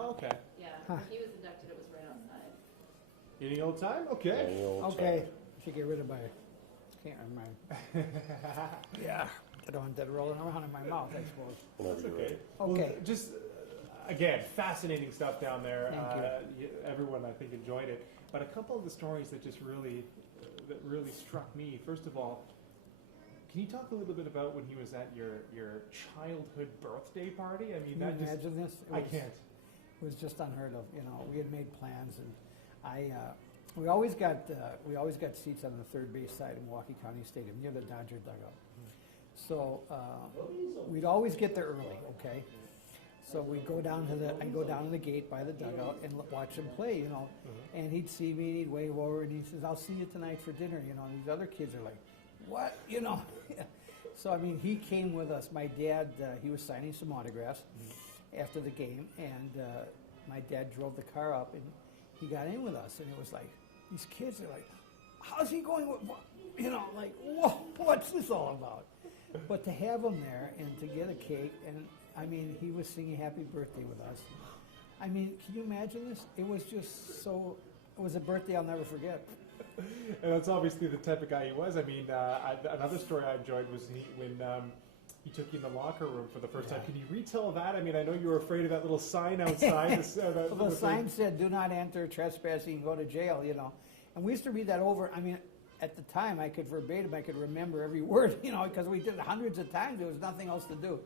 Okay. Yeah, Huh. when he was inducted, it was right outside. Any old time? Okay. Any old Okay, time. should get rid of my, can't remember. Yeah, I don't want that rolling around in my mouth, I suppose. Whenever you're Okay. ready. Okay. Well, just again, fascinating stuff down there. Thank Everyone, I think, enjoyed it. But a couple of the stories that just really, that really struck me. First of all, can you talk a little bit about when he was at your childhood birthday party? I mean, Can you that just imagine this? I can't. It was just unheard of. You know, we had made plans, and we always got seats on the third base side of Milwaukee County Stadium near the Dodger dugout. So we'd always get there early. Okay, so we'd go down to I'd go down to the gate by the dugout and watch him play. You know, and he'd see me, and he'd wave over, and he says, "I'll see you tonight for dinner." You know, and these other kids are like, "What?" You know. So I mean, he came with us. My dad, he was signing some autographs after the game, and my dad drove the car up, and he got in with us, and it was like, these kids are like, how's he going with, you know, like, whoa, what's this all about? But to have him there and to get a cake, and I mean, he was singing happy birthday with us. I mean, can you imagine this? It was just so, it was a birthday I'll never forget. And that's obviously the type of guy he was. I mean, another story I enjoyed was when he took you in the locker room for the first time. Can you retell that? I mean, I know you were afraid of that little sign outside. The sign said, "Do not enter, trespassing, and go to jail," you know. And we used to read that over. I mean, at the time, I could verbatim, I could remember every word, you know, because we did it hundreds of times. There was nothing else to do.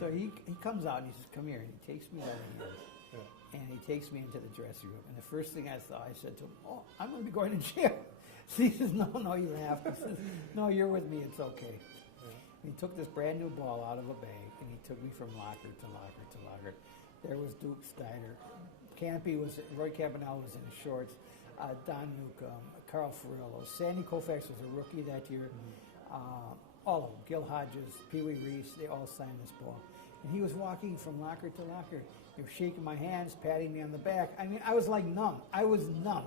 So he comes out and he says, "Come here." And he takes me over here. And he takes me into the dressing room. And the first thing I saw, I said to him, "Oh, I'm going to be going to jail." So he says, "No, you have to." He says, "No, you're with me. It's okay." And he took this brand new ball out of a bag, and he took me from locker to locker to locker. There was Duke Steiner. Roy Campanella was in his shorts. Don Newcomb, Carl Furillo. Sandy Koufax was a rookie that year. All of them. Gil Hodges, Pee Wee Reese, they all signed this ball. And he was walking from locker to locker. They were shaking my hands, patting me on the back. I mean, I was like numb. I was numb,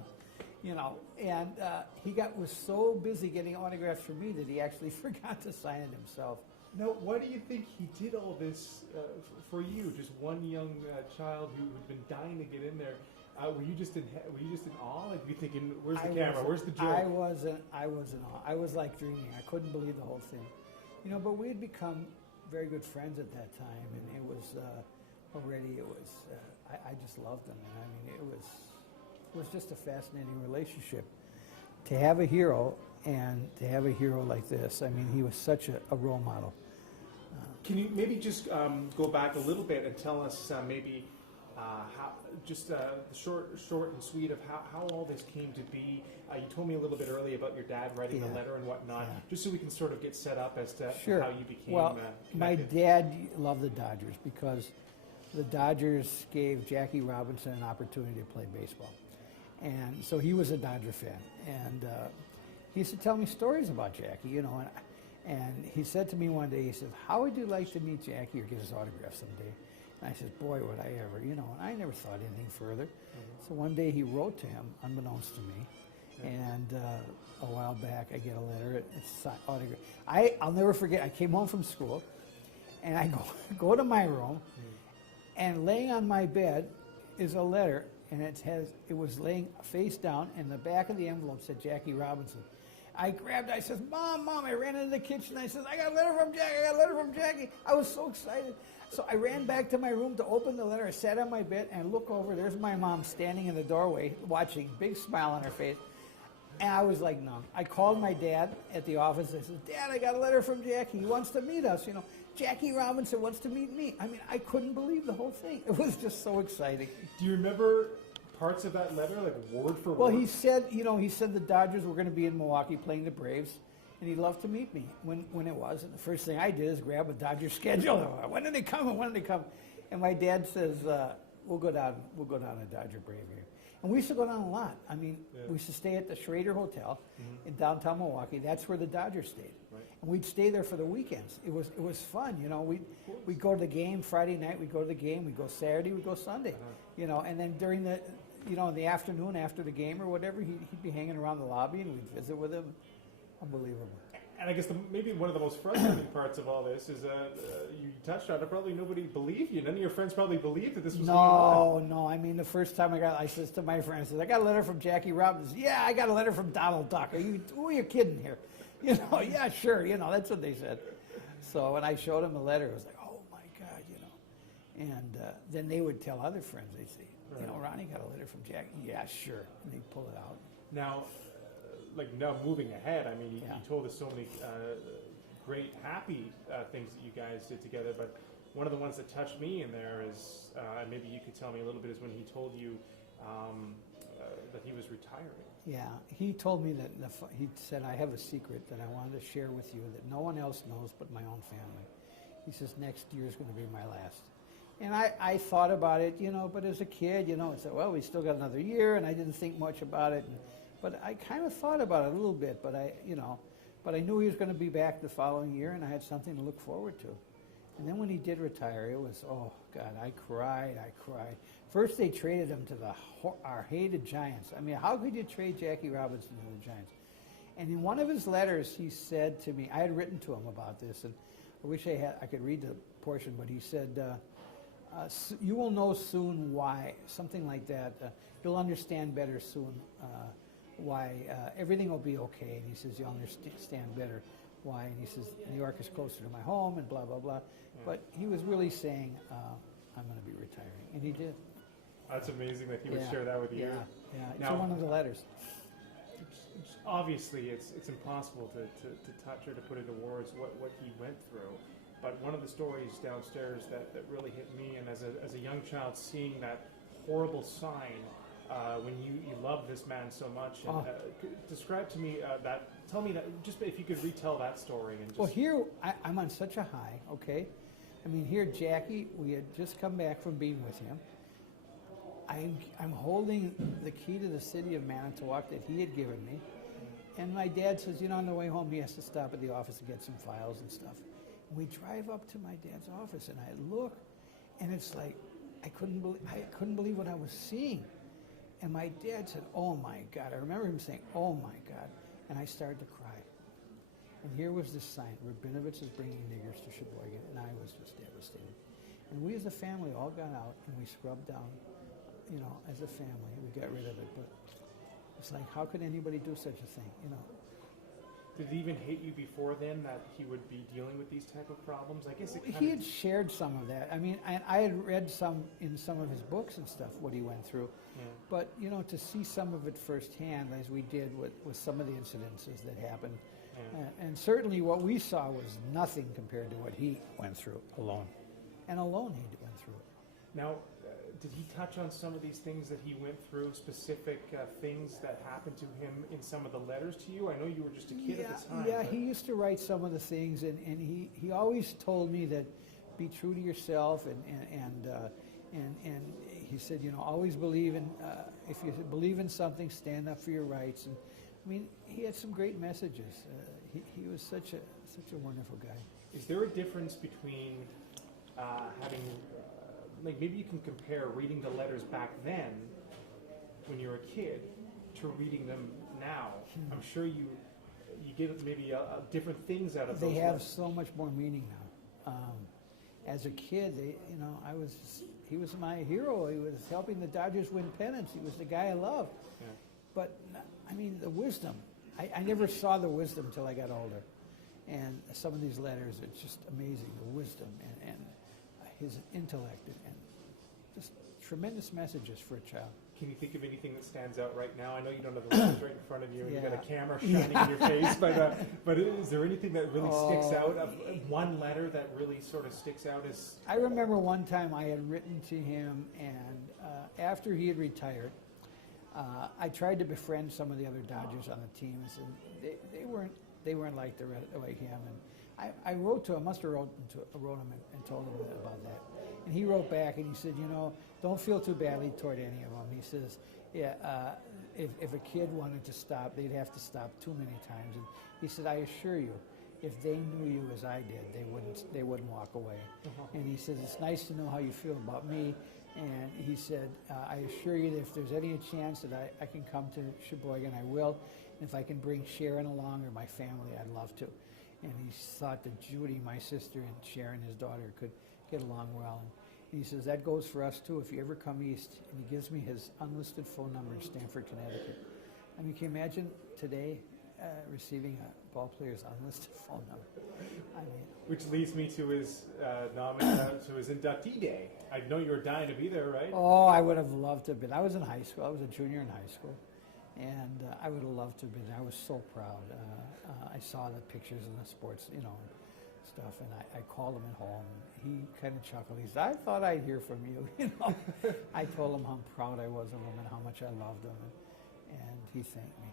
you know. And he was so busy getting autographs from me that he actually forgot to sign it himself. Now, why do you think he did all this for you? Just one young child who had been dying to get in there. Were you just in awe? Like, you thinking, "Where's the camera? Where's the joke?" I was in awe. I was like dreaming. I couldn't believe the whole thing, you know. But we had become very good friends at that time, and it was already. It was. I just loved him, and I mean, it was just a fascinating relationship. To have a hero, and to have a hero like this, I mean, he was such a role model. Can you maybe just go back a little bit and tell us maybe how, just the short and sweet of how all this came to be? You told me a little bit earlier about your dad writing the letter and whatnot, just so we can sort of get set up as to how you became my connected. dad loved the Dodgers because the Dodgers gave Jackie Robinson an opportunity to play baseball. And so he was a Dodger fan. And he used to tell me stories about Jackie, you know. And he said to me one day, he says, "How would you like to meet Jackie or get his autograph someday?" And I said, "Boy, would I ever," you know. And I never thought anything further. So one day he wrote to him, unbeknownst to me. And a while back, I get a letter. It's autograph. I'll never forget. I came home from school, and I go to my room, and laying on my bed is a letter. And it was laying face down, and the back of the envelope said Jackie Robinson. I grabbed it, I says, Mom, I ran into the kitchen, I says, "I got a letter from Jackie, I was so excited. So I ran back to my room to open the letter. I sat on my bed and look over, there's my mom standing in the doorway watching, big smile on her face. And I was like numb. I called my dad at the office, I said, "Dad, I got a letter from Jackie, he wants to meet us, you know. Jackie Robinson wants to meet me." I mean, I couldn't believe the whole thing. It was just so exciting. Do you remember parts of that letter, like word for word? Well, he said the Dodgers were going to be in Milwaukee playing the Braves, and he'd love to meet me when it was. And the first thing I did is grab a Dodgers schedule. When did they come? And my dad says, we'll go down to Dodger Brave here. And we used to go down a lot. I mean, we used to stay at the Schrader Hotel in downtown Milwaukee. That's where the Dodgers stayed. Right. And we'd stay there for the weekends. It was fun, you know. We'd go to the game Friday night. We'd go to the game. We'd go Saturday. We'd go Sunday, you know. And then during the in the afternoon after the game or whatever, he'd be hanging around the lobby, and we'd visit with him. Unbelievable. And I guess maybe one of the most frustrating parts of all this is you touched on it. Probably nobody believed you. None of your friends probably believed that this was going on. No. I mean, the first time I said to my friends, I got a letter from Jackie Robinson. Yeah, I got a letter from Donald Duck. Who are you kidding here? You know, yeah, sure. You know, that's what they said. So when I showed them the letter, it was like, oh my God, you know. And then they would tell other friends. They'd say, you know, Ronnie got a letter from Jackie. Yeah, sure. And they'd pull it out. Now, now moving ahead, I mean, you told us so many great, happy things that you guys did together, but one of the ones that touched me in there is, and maybe you could tell me a little bit, is when he told you that he was retiring. Yeah, he told me that, he said, I have a secret that I wanted to share with you that no one else knows but my own family. He says, next year is going to be my last. And I thought about it, you know, but as a kid, you know, I said, well, we still got another year, and I didn't think much about it. But I kind of thought about it a little bit, but I knew he was going to be back the following year, and I had something to look forward to. And then when he did retire, it was, oh, God, I cried. First, they traded him to our hated Giants. I mean, how could you trade Jackie Robinson to the Giants? And in one of his letters, he said to me, I had written to him about this, and I wish I could read the portion, but he said, you will know soon why, something like that. You'll understand better soon why everything will be okay. And he says, you'll understand better why. And he says, New York is closer to my home and blah, blah, blah. But he was really saying, I'm going to be retiring. And he did. That's amazing that he would share that with you. Yeah. It's Now, in one of the letters. Obviously, it's impossible to touch or to put into words what he went through. But one of the stories downstairs that really hit me, and as a young child, seeing that horrible sign when you love this man so much, and, describe to me that. Tell me that, just if you could retell that story. And just Well, here I'm on such a high. Okay, I mean, here Jackie, we had just come back from being with him. I'm holding the key to the city of Manitowoc that he had given me, and my dad says, you know, on the way home he has to stop at the office and get some files and stuff. And we drive up to my dad's office, and I look, and it's like I couldn't believe what I was seeing. And my dad said, "Oh my God!" I remember him saying, "Oh my God!" And I started to cry. And here was this sign: Rabinovitz is bringing niggers to Sheboygan, and I was just devastated. And we, as a family, all got out and we scrubbed down. You know, as a family, we got rid of it. But it's like, how could anybody do such a thing? You know. Did it even hit you before then that he would be dealing with these type of problems? I guess He had shared some of that. I mean, I had read some in some of his books and stuff, what he went through. Yeah. But, you know, to see some of it firsthand, as we did with some of the incidences that happened, and certainly what we saw was nothing compared to what he went through alone. And alone he went through it. Now, did he touch on some of these things that he went through, specific things that happened to him in some of the letters to you? I know you were just a kid at the time. Yeah, he used to write some of the things, and he always told me that be true to yourself, and he said, you know, always believe in, if you believe in something, stand up for your rights. And I mean, he had some great messages. He was such a wonderful guy. Is there a difference between having... like maybe you can compare reading the letters back then, when you were a kid, to reading them now. I'm sure you get maybe different things out of those. They have letters. so much more meaning now. As a kid, he was my hero. He was helping the Dodgers win pennants. He was the guy I loved. Yeah. But I mean, the wisdom. I never saw the wisdom until I got older. And some of these letters, it's just amazing, the wisdom and his intellect, and just tremendous messages for a child. Can you think of anything that stands out right now? I know you don't have the letters right in front of you, and you've got a camera shining in your face, but is there anything that really sticks out? One letter that really sort of sticks out as... I remember one time I had written to him, and after he had retired, I tried to befriend some of the other Dodgers on the team, and they weren't like him. And I wrote to him, must have wrote him and told him about that. And he wrote back and he said, you know, don't feel too badly toward any of them. He says, if a kid wanted to stop, they'd have to stop too many times. And he said, I assure you, if they knew you as I did, they wouldn't walk away. And he says, it's nice to know how you feel about me. And he said, I assure you that if there's any chance that I can come to Sheboygan, I will. And if I can bring Sharon along or my family, I'd love to. and he thought that Judy, my sister, and Sharon, his daughter, could get along well. And he says, that goes for us too if you ever come east. And he gives me his unlisted phone number in Stamford, Connecticut. I mean, can you imagine today receiving a ball player's unlisted phone number? I mean, which leads me to his to his inductee day. I know you were dying to be there, right? oh, I would have loved to have been. I was in high school. I was a junior in high school. And I would have loved to have been there. I was so proud. I saw the pictures and the sports, stuff, and I called him at home. He kind of chuckled. He said, I thought I'd hear from you, I told him how proud I was of him and how much I loved him, and he thanked me.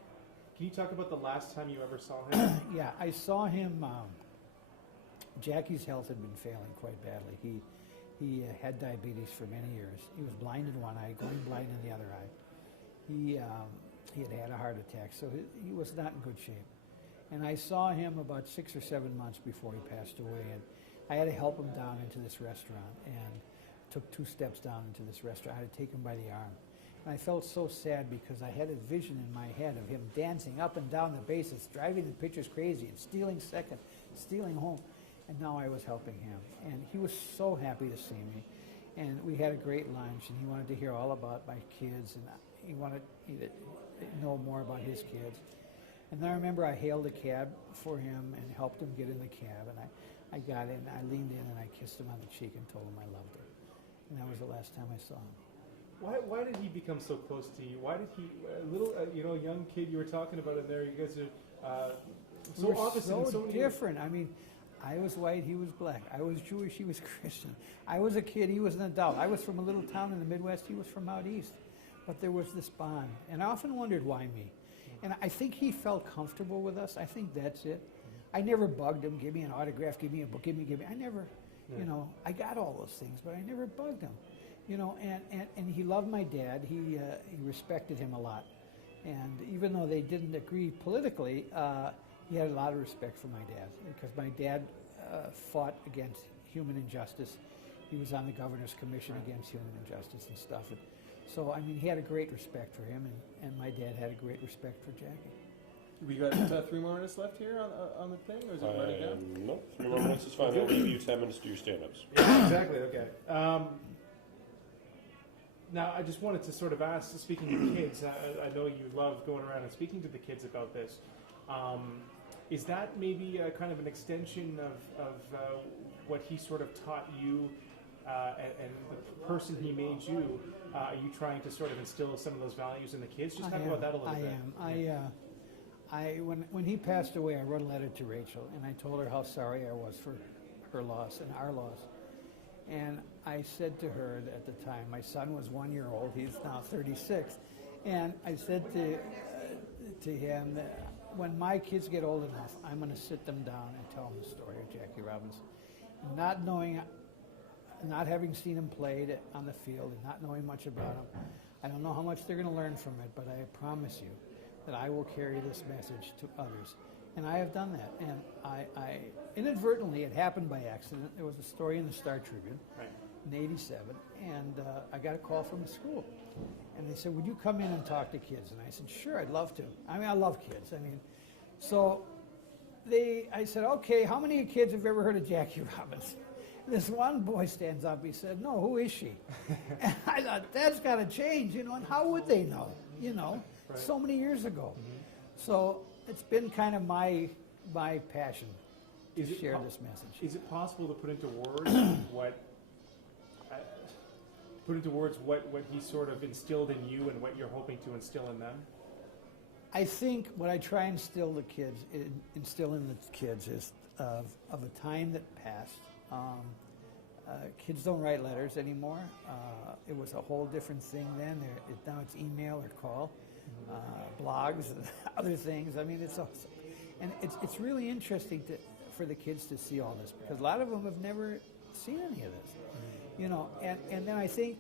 Can you talk about the last time you ever saw him? Yeah, I saw him. Jackie's health had been failing quite badly. He had diabetes for many years. He was blind in one eye, going blind in the other eye. He had a heart attack, so he was not in good shape. And I saw him about 6 or 7 months before he passed away, and I had to help him down into this restaurant, and took 2 steps down into this restaurant. I had to take him by the arm. And I felt so sad because I had a vision in my head of him dancing up and down the bases, driving the pitchers crazy, and stealing second, stealing home. And now I was helping him. And he was so happy to see me. And we had a great lunch, and he wanted to hear all about my kids, and he wanted me to know more about his kids. And I remember I hailed a cab for him and helped him get in the cab. And I got in, I leaned in, and I kissed him on the cheek and told him I loved him. And that was the last time I saw him. Why did he become so close to you? Why did he, a little, young kid you were talking about in there, you guys are so opposite and so different. I mean, I was white, he was black. I was Jewish, he was Christian. I was a kid, he was an adult. I was from a little town in the Midwest, he was from out east. But there was this bond. And I often wondered why me. And I think he felt comfortable with us. I think that's it. I never bugged him, give me an autograph, give me a book, give me. I never, I got all those things, but I never bugged him. And he loved my dad. He respected him a lot. And even though they didn't agree politically, he had a lot of respect for my dad, because my dad fought against human injustice. He was on the governor's commission against human injustice and stuff. And so, I mean, he had a great respect for him, and my dad had a great respect for Jackie. We got 3 more minutes left here on the thing, or is it running down? No, 3 more minutes is fine. I'll give you 10 minutes to do your stand-ups. Yeah, exactly, okay. Now, I just wanted to sort of ask, speaking to kids, I know you love going around and speaking to the kids about this. Is that maybe kind of an extension of what he sort of taught you and the person he made you? Are you trying to sort of instill some of those values in the kids? Just talk about that a little bit. I am. When he passed away, I wrote a letter to Rachel, and I told her how sorry I was for her loss and our loss. And I said to her at the time, my son was 1 year old, he's now 36, and I said to him that when my kids get old enough, I'm going to sit them down and tell them the story of Jackie Robinson. Not having seen him played on the field and not knowing much about him, I don't know how much they're going to learn from it, but I promise you that I will carry this message to others. And I have done that. And I inadvertently, it happened by accident. There was a story in the Star Tribune in '87, and I got a call from the school. And they said, would you come in and talk to kids? And I said, sure, I'd love to. I mean, I love kids. I mean, so I said, okay, how many kids have ever heard of Jackie Robinson? This one boy stands up, he said, no, who is she? And I thought, that's got to change, and how would they know, so many years ago. So it's been kind of my passion to share this message. Is it possible to put into words what he sort of instilled in you and what you're hoping to instill in them? I think what I try and instill in the kids is of a time that passed. Kids don't write letters anymore. It was a whole different thing then. Now it's email or call, blogs and other things. I mean, it's awesome. And it's really interesting for the kids to see all this, because a lot of them have never seen any of this. And then I think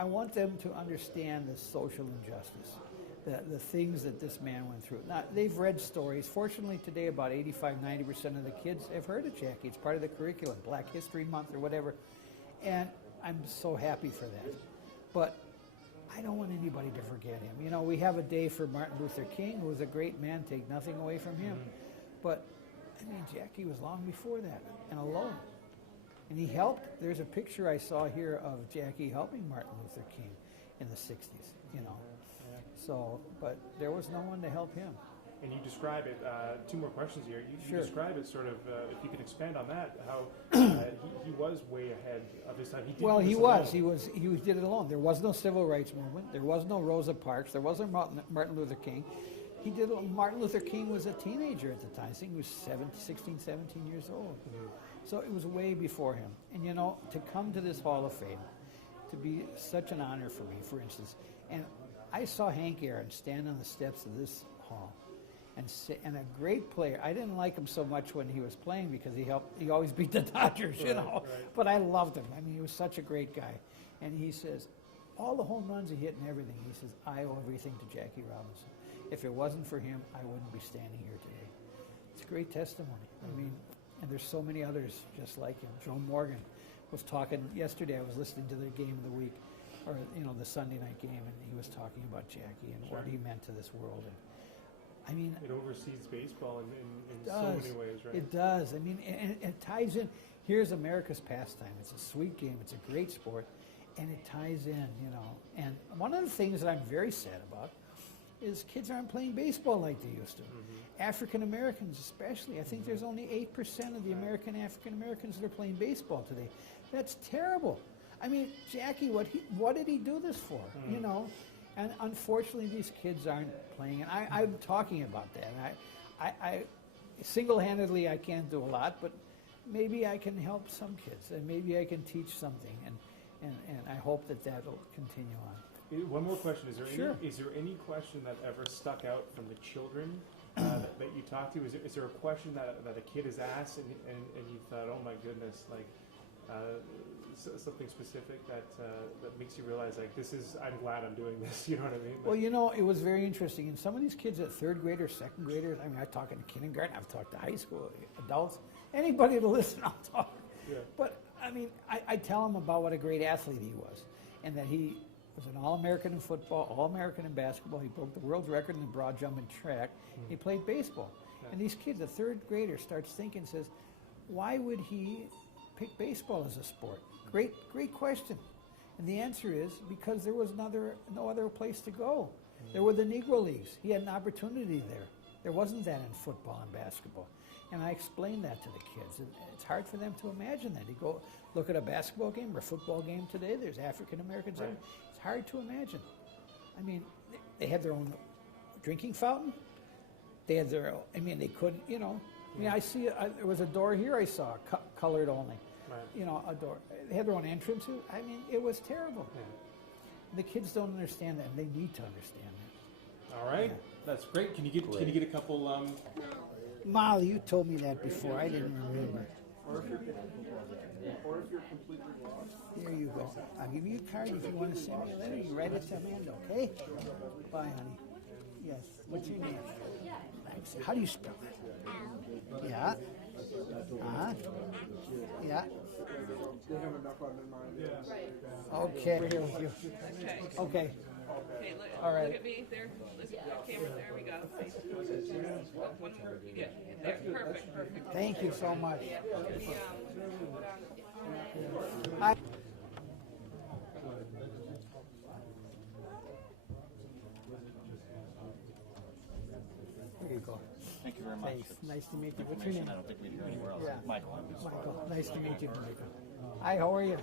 I want them to understand the social injustice, the things that this man went through. Now, they've read stories. Fortunately, today about 85-90% of the kids have heard of Jackie. It's part of the curriculum, Black History Month or whatever. And I'm so happy for that. But I don't want anybody to forget him. We have a day for Martin Luther King, who was a great man, take nothing away from him. But I mean, Jackie was long before that and alone. And he helped. There's a picture I saw here of Jackie helping Martin Luther King in the 60s, you know. So, but there was no one to help him. And you describe it, two more questions here. You Sure. describe it sort of, if you can expand on that, how he was way ahead of his time. He did Well, this he alone. was. He did it alone. There was no civil rights movement. There was no Rosa Parks. There wasn't Martin Luther King. He did. Martin Luther King was a teenager at the time. I think he was 16, 17 years old. So it was way before him. And you know, to come to this Hall of Fame, to be such an honor for me, for instance. And I saw Hank Aaron stand on the steps of this hall, and a great player. I didn't like him so much when he was playing because he always beat the Dodgers, you know. Right. But I loved him. I mean, he was such a great guy. And he says, all the home runs he hit and everything, he says, I owe everything to Jackie Robinson. If it wasn't for him, I wouldn't be standing here today. It's a great testimony. I mean, and there's so many others just like him. Joe Morgan was talking yesterday. I was listening to the game of the week, or you know, the Sunday night game, and he was talking about Jackie and what he meant to this world. And I mean, It oversees baseball in so does. many ways, right? It does. I mean, and it ties in. Here's America's pastime. It's a sweet game. It's a great sport, and it ties in, you know. And one of the things that I'm very sad about is kids aren't playing baseball like they used to. African Americans especially. I think there's only 8% of the African Americans that are playing baseball today. That's terrible. I mean, Jackie, what did he do this for? You know? And unfortunately, these kids aren't playing. And I'm talking about that. And I single-handedly, I can't do a lot, but maybe I can help some kids, and maybe I can teach something, and I hope that will continue on. One more question. Sure. Is there any question that ever stuck out from the children that you talked to? Is there a question that a kid has asked and you thought, oh my goodness, like something specific that makes you realize, like, I'm glad I'm doing this, you know what I mean? Well, you know, it was very interesting. And some of these kids at third graders, second graders, I mean, I've talked to kindergarten, I've talked to high school, adults, anybody to listen, I'll talk. Yeah. But, I mean, I tell them about what a great athlete he was, and that he was an All-American in football, All-American in basketball. He broke the world record in the broad jump and track. He played baseball. And these kids, a third grader, starts thinking, says, why would he pick baseball as a sport? Great question. And the answer is because there was no other place to go. There were the Negro Leagues. He had an opportunity there. There wasn't that in football and basketball. And I explained that to the kids. And it's hard for them to imagine that. You go look at a basketball game or a football game today, there's African Americans there. It's hard to imagine. I mean, they had their own drinking fountain. They had their own, I mean, they couldn't, you know. I mean, I see, there was a door here I saw, colored only. Right. You know, a door. They had their own entrance. I mean, it was terrible. Yeah. The kids don't understand that, and they need to understand that. All right. That's great. Can you get a couple? Molly, you told me that before. I didn't remember. Or if you're completely lost. There you go. I'll give you a card if you want to send me a letter. You write it to Amanda, okay? Bye, honey. Yes. What's your name? Thanks. How do you spell it? Yeah. Uh-huh. Yeah. Okay. We're here with you. Okay. Okay, All right. look at me there. Look at the camera. There we go. One more. Yeah, there. Perfect. Thank you so much. Give me, I- There you go. Thank you very much. Thanks. Nice to meet you. What's your name? I don't think we'd hear anywhere else. Yeah. Michael. Michael. Nice to meet you, Michael. Hi, how are you?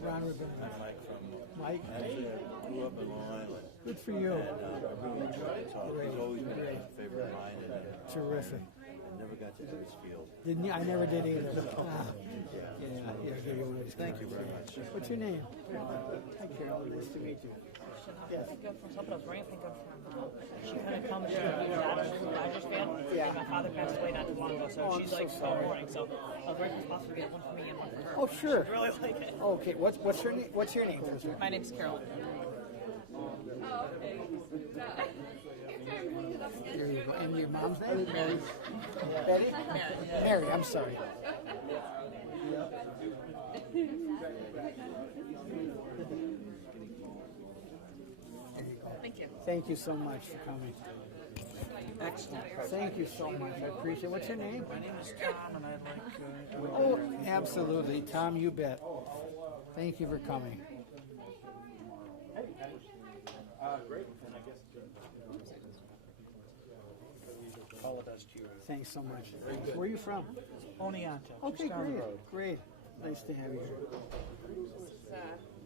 Ron Rubin. I'm Mike from. Mike. Actually, I grew up in Long Island. Good for you. And I really enjoyed it. So he's always been a favorite of mine. And Terrific. I never got to Huddersfield. Didn't you? I never did either. Yeah. Thank you very much. What's your name? Hi, Carol. Nice to meet you. Yes. I think of from something else. Right? I think of from she kind of comes from a Dodgers fan. Yeah. And my father passed away not too long ago, so she's like so mourning. So I was very possible to get one for me and one for her. Oh, sure. I really like it. Okay. What's your name? What's your name? My name's Carolyn. There you go. And your mom's name? Mary. Betty? Mary. I'm sorry. Thank you. Thank you so much for coming. Excellent. Thank you so much. I appreciate it. What's your name? My name is Tom, and I'd like. Oh, absolutely. Tom, you bet. Thank you for coming. Apologize to you. Thanks so much. Where are you from? Oneonta. Okay, great. Great. Nice to have you.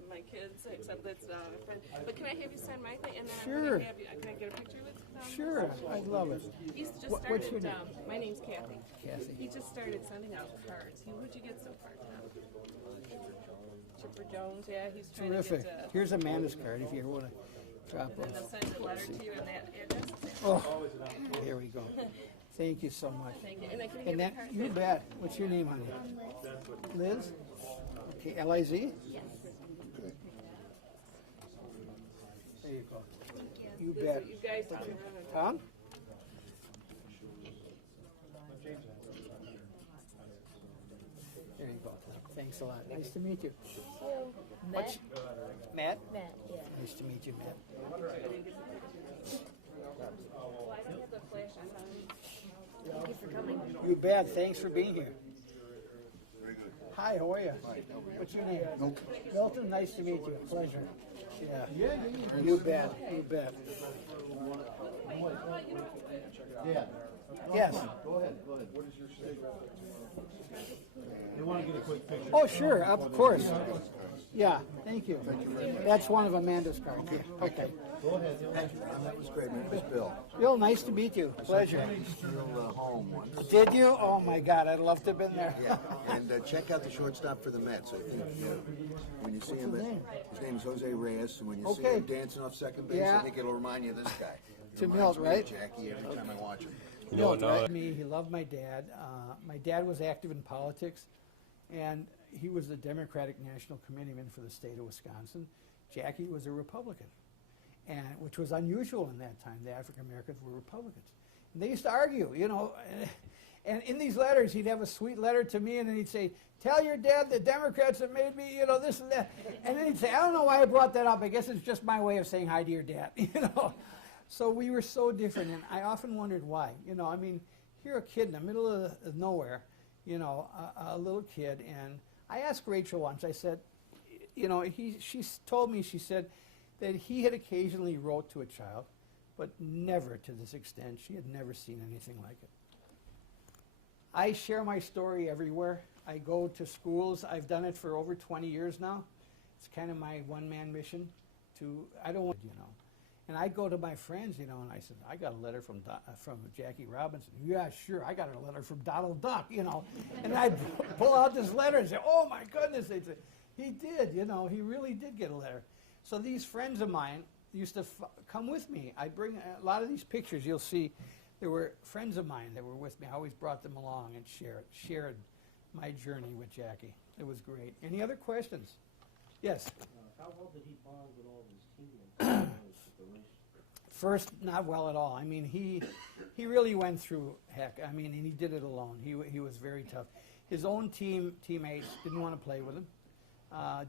My kids, except that's a friend. But can I have you sign my thing? And then Sure. can I get a picture with Sure, I'd love it. He's just What's started. your name? My name's Kathy. Kathy. He just started sending out cards. Who'd you get so far, Tom? Chipper Jones. Yeah, he's trying Terrific. to get. Here's Amanda's card if you ever want to drop And they'll off. send a letter to you and that address. Oh, here we go. Thank you so much. Thank you. And then can I And get that, your card? you bet. What's your name, honey? Liz? Okay, L-I-Z? Yes. There you go. You This is bet. what you guys do. Tom? There you go. Thanks a lot. Nice to meet you. What's- Matt? Matt, yeah. Nice to meet you, Matt. Well, I don't have the flash on. Thank you for coming. You bet. Thanks for being here. Hi, how are you? What's your name? Milton. Milton, nice to meet you. Pleasure. Yeah. You bet. You bet. Yeah. Yes. Go ahead. What is your state? They want to get a quick picture. Oh, sure. Of course. Yeah. Thank you. That's one of Amanda's cards. Yeah. Okay. That was great. My name is Bill. Bill, nice to meet you. Pleasure. Still home once. Did you? Oh my God, I'd love to have been there. Yeah, and check out the shortstop for the Mets. I think when you see him, his name? his name is Jose Reyes, and when you see Okay. him dancing off second base, Yeah. I think it'll remind you of this guy. To Reminds Milt, me of right? Jackie, every time I watch him. You know, Bill now loved me. He loved my dad. My dad was active in politics, and he was the Democratic National Committeeman for the state of Wisconsin. Jackie was a Republican, and which was unusual in that time. The African Americans were Republicans. And they used to argue, you know. And in these letters, he'd have a sweet letter to me, and then he'd say, "Tell your dad the Democrats have made me, you know, this and that." And then he'd say, "I don't know why I brought that up. I guess it's just my way of saying hi to your dad," you know. So we were so different, and I often wondered why. You know, I mean, you're a kid in the middle of nowhere, you know, a little kid, and I asked Rachel once. I said, you know, she told me, she said that he had occasionally wrote to a child, but never to this extent. She had never seen anything like it. I share my story everywhere. I go to schools. I've done it for over 20 years now. It's kind of my one-man mission I don't want, you know. And I go to my friends, you know, and I said, I got a letter from Jackie Robinson. Yeah, sure, I got a letter from Donald Duck, you know. And I'd pull out this letter and say, oh my goodness. They'd say, he did, you know, he really did get a letter. So these friends of mine used to come with me. I bring a lot of these pictures, you'll see, there were friends of mine that were with me. I always brought them along and shared my journey with Jackie. It was great. Any other questions? Yes? How well did he bond with all of his teammates? First, not well at all. I mean, he really went through heck. I mean, and he did it alone. He was very tough. His own teammates didn't want to play with him.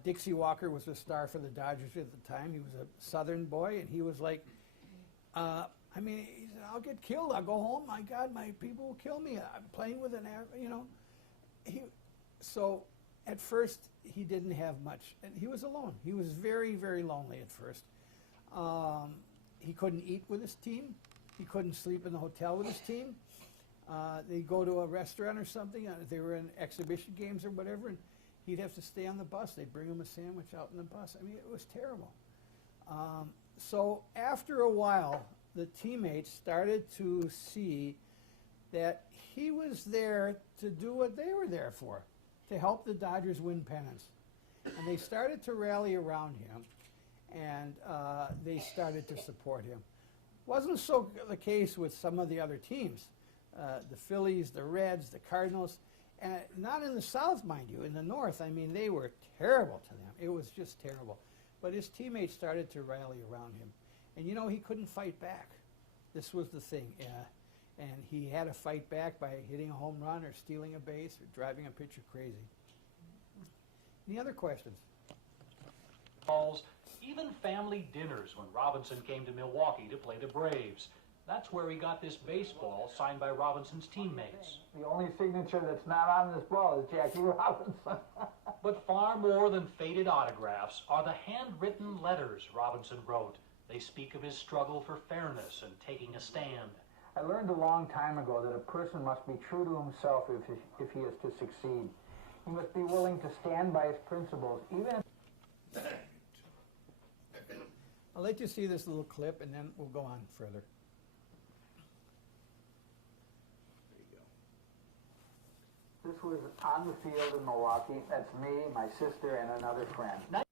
Dixie Walker was a star for the Dodgers at the time. He was a Southern boy, and he was like, I mean, he said, I'll get killed. I'll go home. My God, my people will kill me. I'm playing with an, you know. So at first, he didn't have much. And he was alone. He was very, very lonely at first. He couldn't eat with his team. He couldn't sleep in the hotel with his team. They'd go to a restaurant or something. They were in exhibition games or whatever, and he'd have to stay on the bus. They'd bring him a sandwich out in the bus. I mean, it was terrible. So after a while, the teammates started to see that he was there to do what they were there for, to help the Dodgers win pennants. And they started to rally around him, and they started to support him. Wasn't so the case with some of the other teams, the Phillies, the Reds, the Cardinals, and not in the South, mind you, in the North. I mean, they were terrible to them. It was just terrible. But his teammates started to rally around him. And you know, he couldn't fight back. This was the thing. And he had to fight back by hitting a home run or stealing a base or driving a pitcher crazy. Any other questions? Calls, even family dinners when Robinson came to Milwaukee to play the Braves. That's where he got this baseball signed by Robinson's teammates. The only signature that's not on this ball is Jackie Robinson. But far more than faded autographs are the handwritten letters Robinson wrote. They speak of his struggle for fairness and taking a stand. I learned a long time ago that a person must be true to himself if he is to succeed. He must be willing to stand by his principles, even if... I'll let you see this little clip, and then we'll go on further. This was on the field in Milwaukee. That's me, my sister, and another friend.